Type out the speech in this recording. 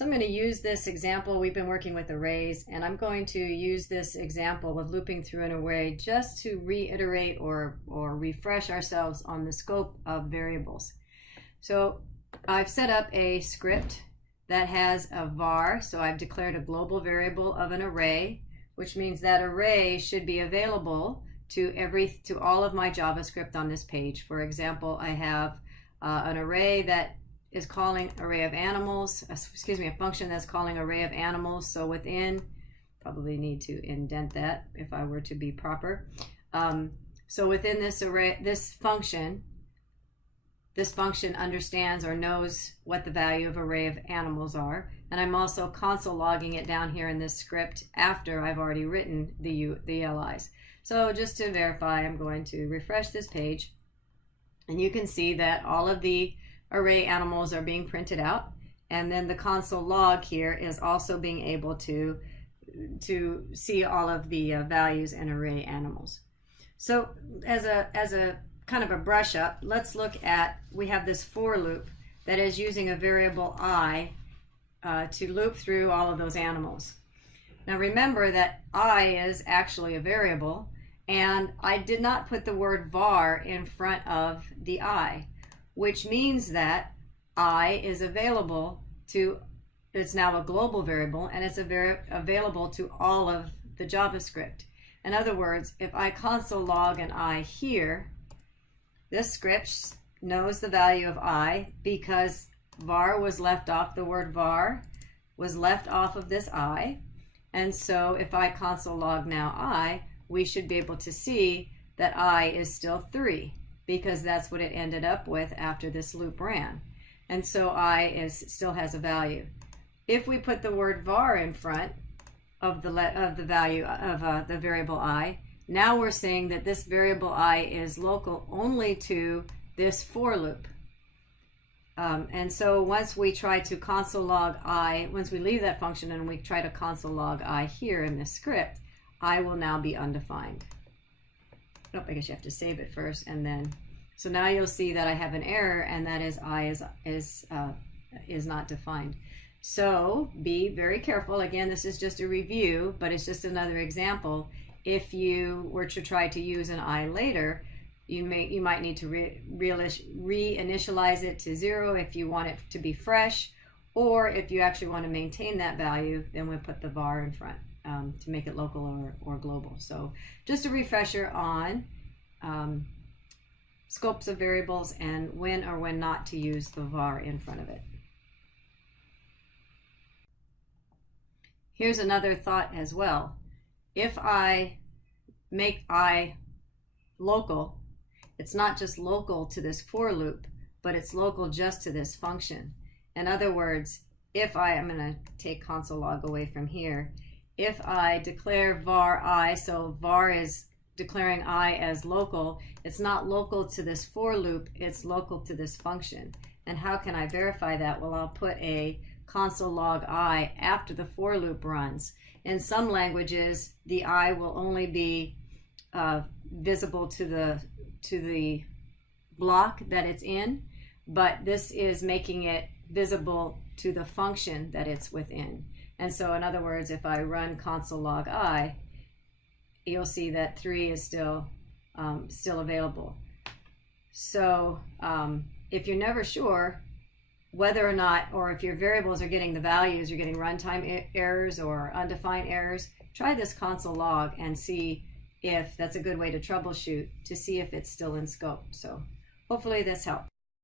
So I'm going to use this example. We've been working with arrays, and I'm going to use this example of looping through an array just to reiterate or refresh ourselves on the scope of variables. So I've set up a script that has a var, so I've declared a global variable of an array, which means that array should be available to all of my JavaScript on this page. For example, I have an array that is calling array of animals, a function that's calling array of animals. So within, probably need to indent that if I were to be proper. So within this array, this function understands or knows what the value of array of animals are. And I'm also console logging it down here in this script after I've already written the LIs. So just to verify, I'm going to refresh this page, and you can see that all of the array animals are being printed out, and then the console log here is also being able to see all of the values in array animals. So as a kind of a brush up, let's look at, we have this for loop that is using a variable I to loop through all of those animals. Now remember that I is actually a variable, and I did not put the word var in front of the I, which means that I is available to, it's now a global variable, and it's available to all of the JavaScript. In other words, if I console log an I here, this script knows the value of I because var was left off, the word var was left off of this I. And so if I console log now I, we should be able to see that I is still 3, because that's what it ended up with after this loop ran. And so I still has a value. If we put the word var in front of the value of the variable I, now we're saying that this variable I is local only to this for loop. And so once we try to console log I, once we leave that function and we try to console log I here in this script, I will now be undefined. Oh, I guess you have to save it first, and then, so now you'll see that I have an error, and that is I is not defined. So be very careful. Again, this is just a review, but it's just another example. If you were to try to use an I later, you might need to reinitialize it to 0 if you want it to be fresh, or if you actually want to maintain that value, then we'll put the var in front to make it local or global. So just a refresher on scopes of variables and when or when not to use the var in front of it. Here's another thought as well. If I make I local, it's not just local to this for loop, but it's local just to this function. In other words, if I'm going to take console log away from here, if I declare var I, so var is declaring I as local, it's not local to this for loop, it's local to this function. And how can I verify that? Well, I'll put a console log I after the for loop runs. In some languages, the I will only be visible to the block that it's in, but this is making it visible to the function that it's within. And so in other words, if I run console log I, you'll see that 3 is still available. So if you're never sure whether or not, or if your variables are getting the values, you're getting runtime errors or undefined errors, try this console log and see if that's a good way to troubleshoot, to see if it's still in scope. So hopefully this helped.